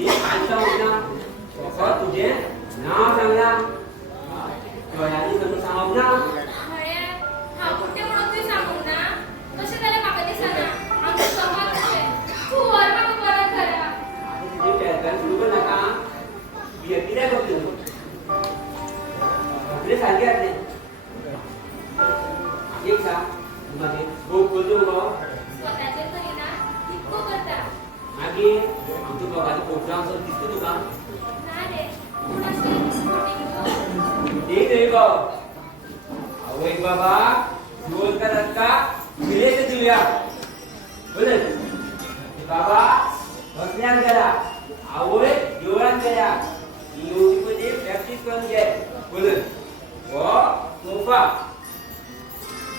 तुझी आमचा होता स्वतः तुझे नाव सांगला डोळ्यांनी समोर सांगू ना अरे हा कुठे म्हणून ते सांगू ना कसे त्याला मागे दिसना आमचं समाज कसे तू वर मागे परत करा आणि तुझी पॅटर्न सुरू कर नका व्यक्ती काय बघतो आपले सारखे आहेत नाही एक सा मध्ये गो बोलतो गो स्वतःचे तरी ना इतकं करता आगे आमचं बघायचं प्रोग्राम सर दिसतो तुका ना रे कुणाची ठीक आहे गो अहो एक बाबा बोल करत का मिले ते देऊया बोल बाबा बसण्यात गेला आवय जेवणात गेला मध्ये प्रॅक्टिस करून घे बोल हो सोफा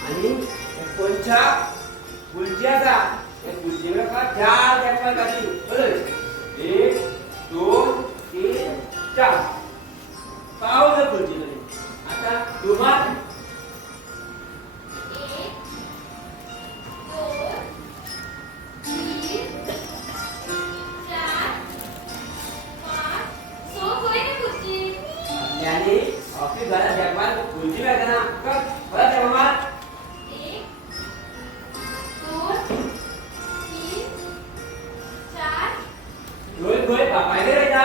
आणि कोणच्या खुर्च्याचा त्या खुर्चीवर का चार चप्पल घातली बोल 1 2 3 4 पावलं खुर्चीमध्ये आता तुम्हाला 1 2 3 4 5 सो होय रे खुर्ची यानी ऑफिस घरात जगवाल खुर्ची बॅग ना कर बरं आहे मामा 1 2 3 4 रोय रोय पापायले रे जा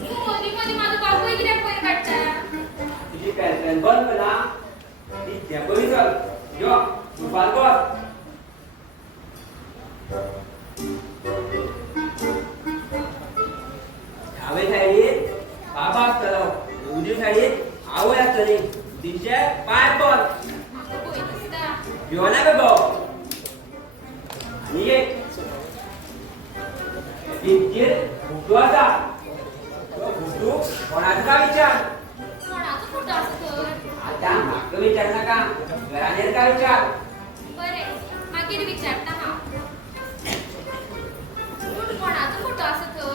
तू मध्ये माझं बाबू इकडे पैर काढता तुझी पेन बंद करा ती जगोई चल यो तू पालकोस डावे साईडीत बाबा असतो उजवी साईडीत आवय असतली तिचे पाय बॉल माका कोई दिसता योना का गो आणि ये तिचे फुटू आता तो फुटू कोणाचा का विचार कोणाचं फोटो असतो आता माग विचार नका घराने का विचार बरे मागीर विचारता हा कोणाचं फोटो असतो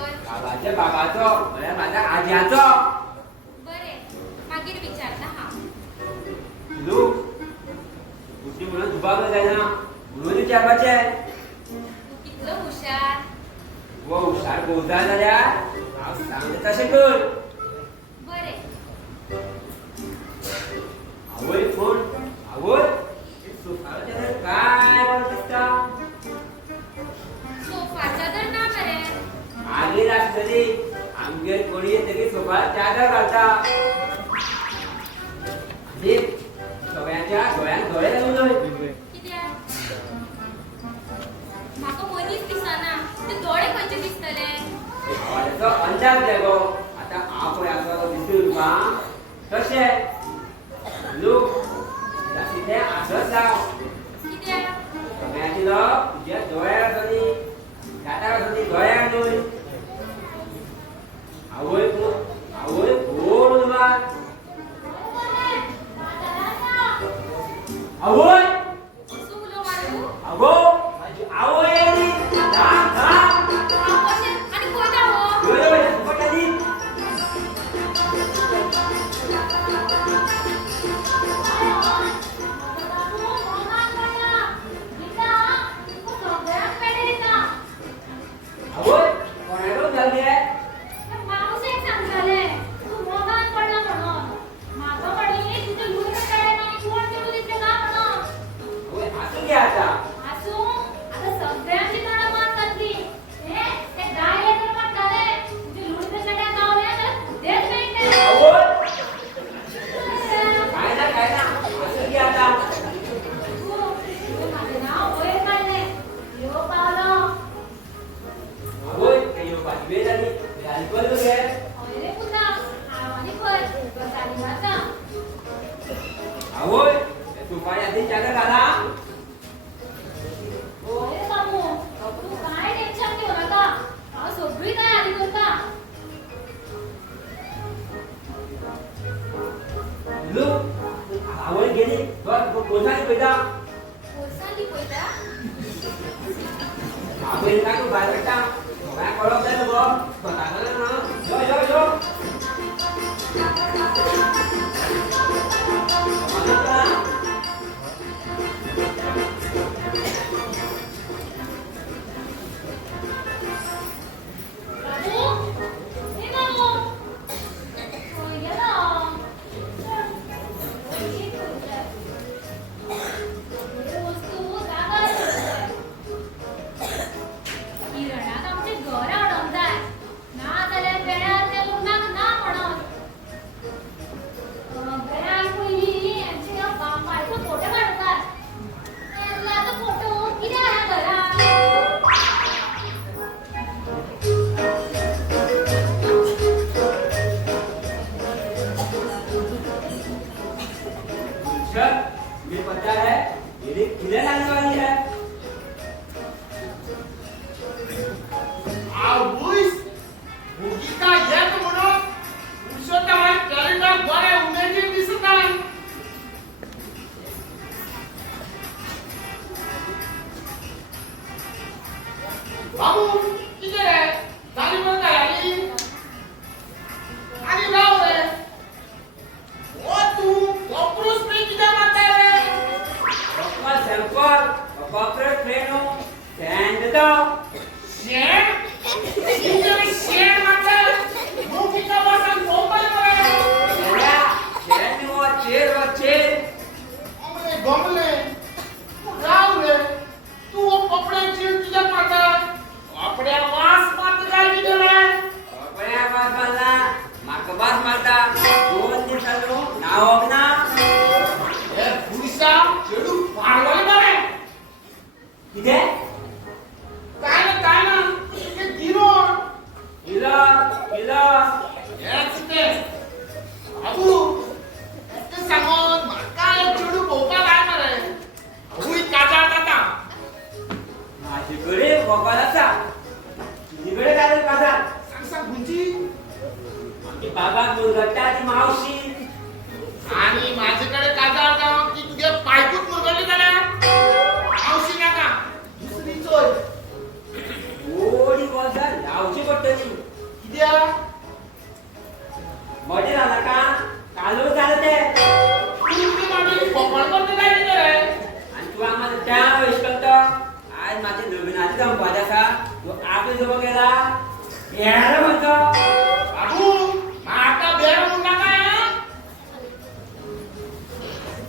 बाबाचो म्हळ्यार माझ्या आज्याचो बरे मागीर विचारता हा लोक कुठली म्हणून दुबावलं जायना म्हणून विचारपाचे तू कितलो हुशार व हुशार गोंधळ जाल्यार हांव सांगता तशें कर बरे आवय कोण आवय सोफार काय बरं दिसता सोफाचा तर ना बरे आगीर आसतली आमगेर कोणी येतकीर सोफार चादर घालता आनी सगळ्यांच्या दोळ्यांक दोळे घालून कित्याक म्हाका मनीस दिसना ते दोळे खंयचे दिसतले आवडतो अंदाज दे गो आता हांव पळय आसा तो दिसता तुका तशें लोक जास्ती ते आसत जाव कित्याक सगळ्यांची लोक तुज्या दोळ्यार आसतली दाटार आसतली दोळ्यार न्हय आवय गोड उलवार आवय असो उलो मारू अगो माझी आवय आली धाम धाम कशें आनी खंय जावो यो यो सुपटली आवय कोणाकडून झाली आहे मावशेक सांगताले तू मोगान पडला म्हणून म्हाका पडली तुझे लूर काडे ना कोण केलो दिसले ना म्हणून आवय हातून घे आता आसू आता सगळ्यांची तोंडां मारतात की हे ते गाय तर पडताले तुझे लूर काडे गावले तर देश मेळटे आवय काय ना हातून घे आता तू माझे नाव वयर काढले यो पावलो आवय काय यो पाचवे झाली झाली बंद घे अरे पुन्हा आवानी खंय बसाली मारता आवय तू काय आधी चादर घाला ओरे बाबू तू काय टेन्शन घेऊ नका हांव सगळी काय आधी करता लोक आवय गेली बघ कोणाने पैदा कोर्साली पयता आवय काय तू बाहेर बेटा काय कळप जाय बघ स्वतःला ना यो यो यो बाबू चुकिलो हेच ते बाबू ते सांगून म्हाका एक चेडू पळोवपाक जाय मरे आवय काजार जाता माझे कडेन मोबायल आसा तुजे कडेन काय काजार सांग सांग खंयची आमची बाबाक मुरगट्टा ती मावशी आणि माझ्याकडे काजार जावं की तुगे पायकूच मुरगळली जाल्यार मावशी नाका दुसरी चोय थोडी वजा लावची पडटली कित्याक मजा झाला का कालू झालं ते तुमची मागणी फोकळ करता काय रे आणि तू आम्हाला त्या वेश करतो आज माझ्या लग्नाची जमपाची आसा तू आपले जवळ गेला येणार म्हणतो बाबू म्हाका बेळ म्हणू नाका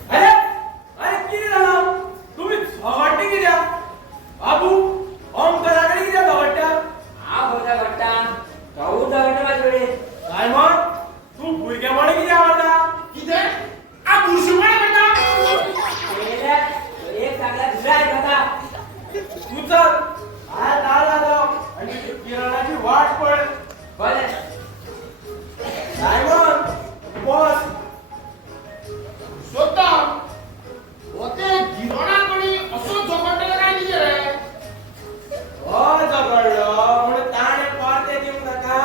अरे अरे किती झालं तुम्ही झगडते कित्याक बाबू ओमकाराकडे कित्याक झगडटा हा भोजा घट्टा कहू जगट माझ्याकडे काय मग तू भुरगेपणे कित्याक आवडटा कितें आ बुरशीपणा करता एक चांगला दुसरा ऐकता तू चल काय काळ जातो आणि तुझी किरणाची वाट पळ बरे सायमन बस सोदता होते गिरणा असो झगडटले काय न्ही रे हो झगडलो म्हणून ताणे परते दिवंक नाका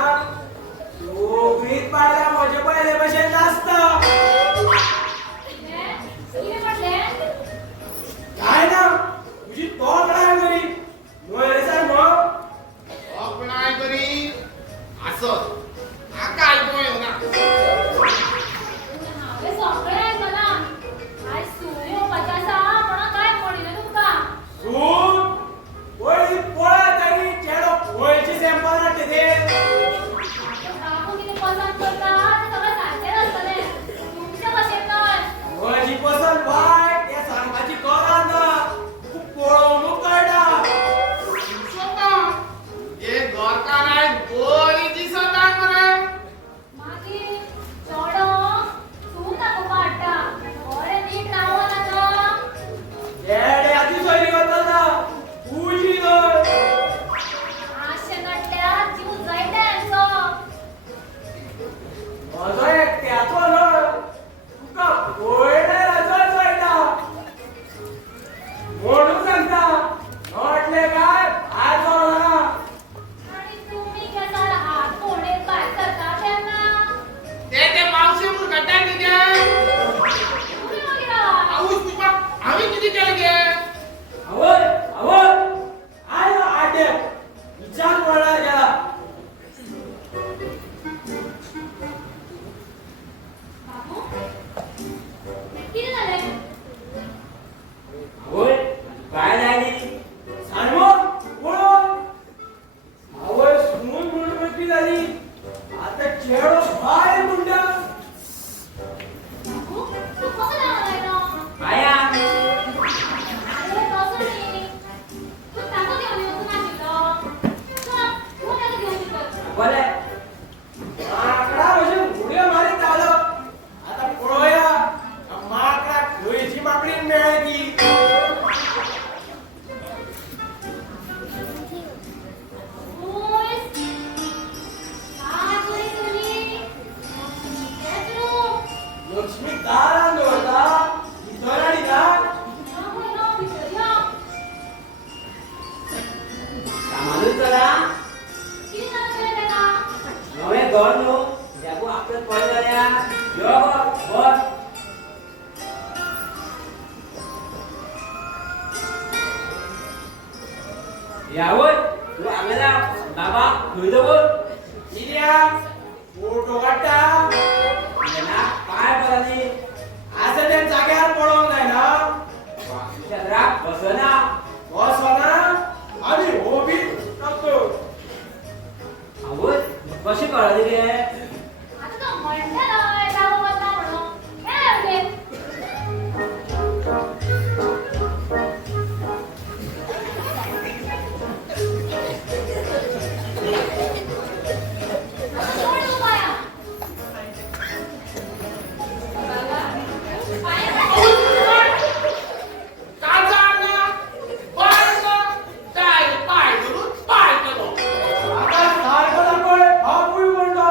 तू वीज पाडल्या म्हजे पयले भशेन नासता किती म्हटले काय ना तुझी तोंडाय बरी नुयरे साय मग आपणाय करी असत म्हाका आयकूं येवना हांवें सगळें आयकलां आयज सून येवपाचें आसा म्हणून काय म्हणिल्लें तुमकां सून पळय पळत आनी चेडो खंयची सॅम्पल हाडटा ते बाबू कितें पसंत करता तें सगळें सारकें आसतलें तुमचे भशेन न्हय म्हजी पसंत वायट तें सांगपाची गरज ना तूं पळोवनूच कळटा सोदता हे गोरकाराय बरी दिसता मरे मागीर चोडो सून दाखोवपा हाडटा बरें नीट रावना तो चेडे आदी सोयरी करता ना तुजी न्हय मातशें नडल्यार जीव जायता हेंचो म्हजो एकट्याचो न्हय तुका पळयल्यार जायता म्हणून सांगता नटले काय भायर सरो ना आनी तुमी केन्ना हात फोडेर भायर सरता तेन्ना ते मावशे मुरगट्टा कितें तुमी मागीर रावा आवूच तुका हांवें कितें केलें गे आवय आवय आय आटे विचार पडला गेला बाबू कितें जालें होय काय लागली सायमन पळय आवय सून म्हणून बसली जाली आता चेडो भायर म्हणटा बाबू तूं कसो रावला लायलो आया अरे तसो न्ही तूं ताका घेवन येवंक नाशिल्लो चल तूं ताका घेवन येतो बरे माकडा भशेन उडयो मारीत रावलो आता पळोवया माकडाक खंयची माकडी मेळ्ळी ती ओय काय करी तुमी तेच न्हू लक्ष्मी दारान दवरता भितर हाडी का नो नो भितर यो सामानूच चला कितें जाता रे तेका नवे घर न्हू देखू आपल्यात पळय जाल्यार यो बस यावय तू आम्हाला बाबा खंय दवर कित्याक फोटो काडटा ना काय बरं आसा त्या जाग्यार पळोवंक जायना चंद्राक बसना बसना आनी हो बी नको आवय कशी कळली गे आता तो म्हणटा रावो वता म्हणून काय रे आता सारको दाखय बापूय म्हणटा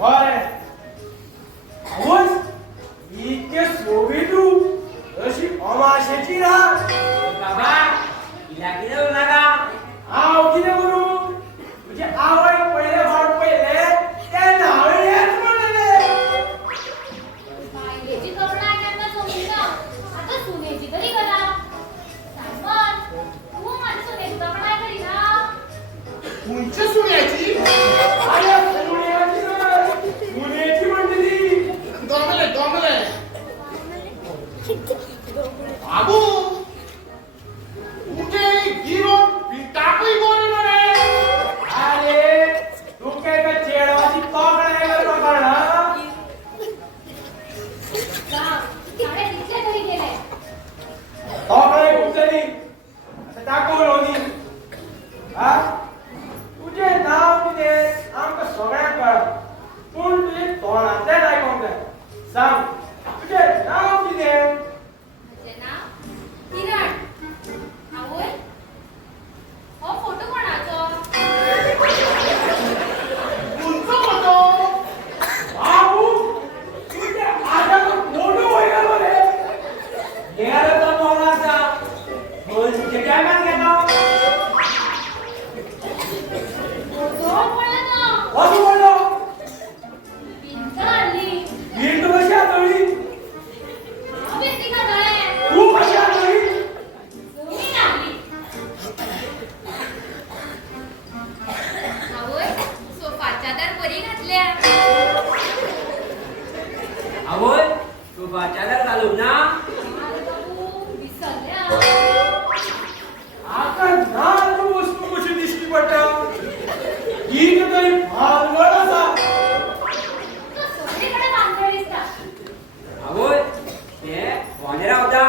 बरें आवोस इतके सोबीतू अशी अमाशेची ना बाबा हिला कितें उरनाका हांव कितें करूं तुजे आवय पयले फावट पयले तेन्ना हांवें हेच म्हणलें बायलेची तोरणां केन्ना जमलीना आतां सुनेची तरी करा सायमन तूं म्हाजी सुनेची तोरणां करिना तुमच्या सुन्याची अरे सुनेची न्हय, सुनेची म्हणटली गमले गमले बाबू तुझे गिरो पिटाकूय बरे मरे अरे तू काय का चेडवाची तोकड आहे का तोकड हा? गाव साडे तितले तरी गेले तोकड आहे कुठतरी आता दाखवलं नी हा तुझे नाव कितें आमकां सगळ्यांक कळ्ळा पूण तुजे तोंडांतल्यान आयकोंक जाय सांग तुझे नाव कितें म्हजें नांव किरण आवय हो फोटो कोणाचो तुमचो फोटो बाबू तुझे आजाचो फोटो वयलो रे हेर तो तोंड आसा खंयच्या टायमार गेलो फोटो पळना कसो पडलो भिंत हाडली भिंत कशी हातळी हांव भिंती काडले तू कशी हातळी जमीन हाडली आवय सोफाच्या दार बरी घातल्या आवय तू बाच्यादार घालूंक ना अरे बाबू विसरले हांव आता ना तू वस्तू कशी दिसली पडटा ही तरी भानगड आसा तो सगळीकडे भानगड दिसता आवय ते कोणे रावता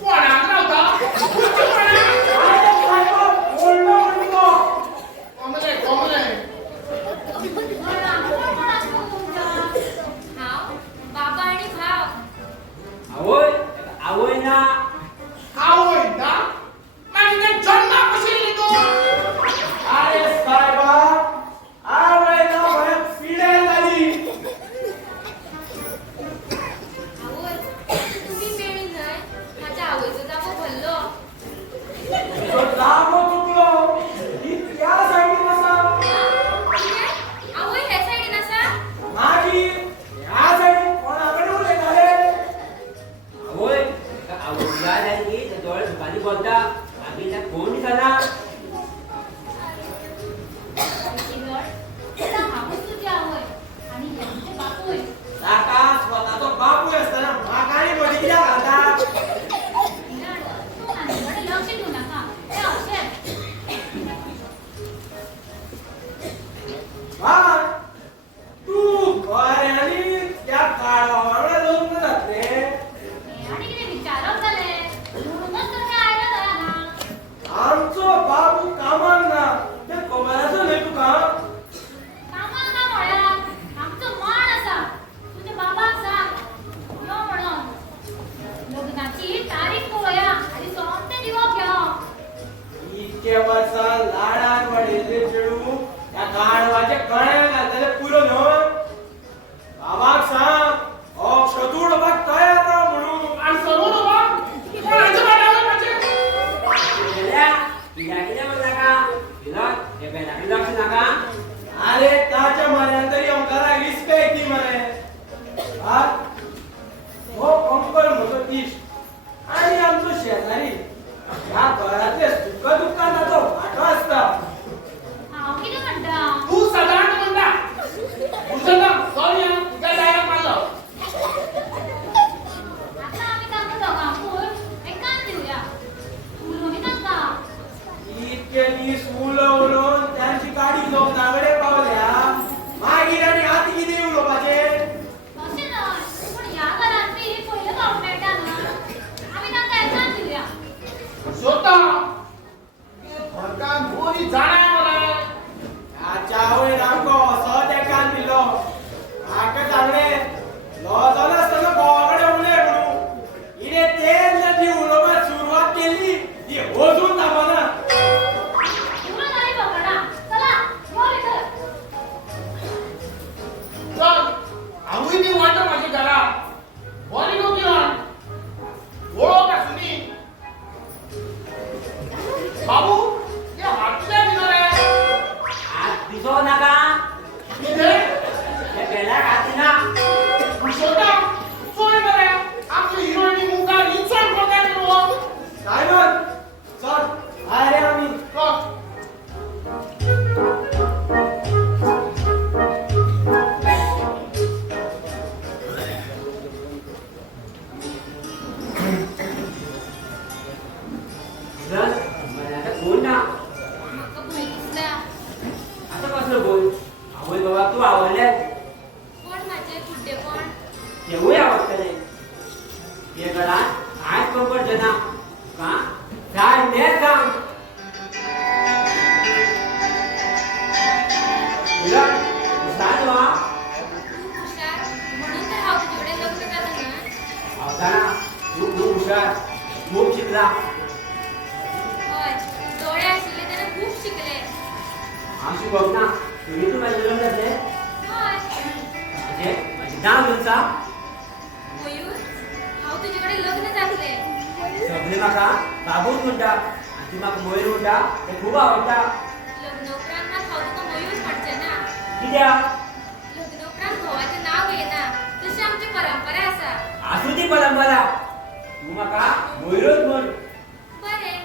कोणाक रावता तुमच्या कोणाक अरे बाबा बोललो म्हणतो गमले गमले कोण असतो तुमचा हांव बाबा आणि भाव आवय खाती ना छोटा सोय बरे आपली हिरोईनी मुखार इन्सल्ट बघायला नको. सायमन चल अरे आम्ही जर मला आता बोल ना म्हाका भंय दिसता. आता कसं बोल आवय बाबा तू आवडले कोण माझे बुड्डेपण? तेवढे आवडतले ते गडा आज कंपट जना का काय ने सांग तुला सांग वा तू हुशार म्हणून तर हांव तुझे कडेन लग्न जाता ना. आवताना तू खूप हुशार खूप शिकला हय डोळे आशिल्ले तेन्ना खूप शिकले. आमची बघ ना तुम्ही तू माझे लग्न जाते हय म्हणजे माझे नाव तुमचा मयूर हांव तुजे कडेन लग्न जातले. सगळे म्हाका बाबूच म्हणटा आणि ती म्हाका मयूर म्हणटा ते खूप आवडटा लग्न उपरांत मात हांव तुका मयूर म्हणचें ना. कित्याक लग्न उपरांत घोवाचें नांव घेयना तशी आमची परंपरा आसा. आसूं ती परंपरा तू म्हाका मयूरच म्हण बरें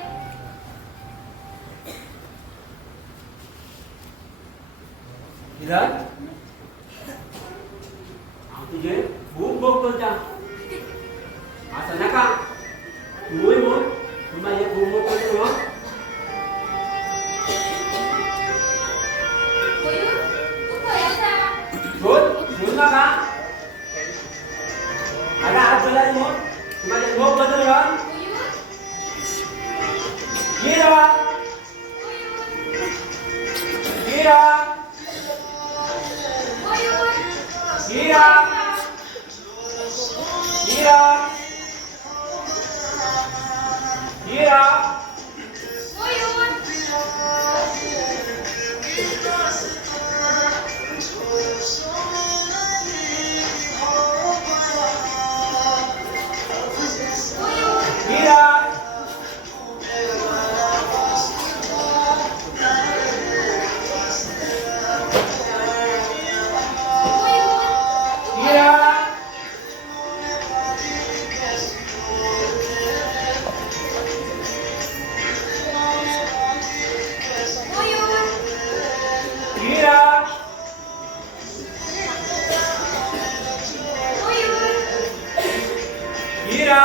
किरण हांव तुजे खूब मोग करता असं नाका तूंय म्हण तूं म्हाजे खूब मोग करता न्हू मयूर तू खंय आसा? सोद म्हाका आतां हात धरला म्हण तूं म्हाजे मोग करता न्हू मयूर गिरा गिरा मयूर गिरा गिरा गिरा मयूर मयूर गिरा गिरा गिरा गिरा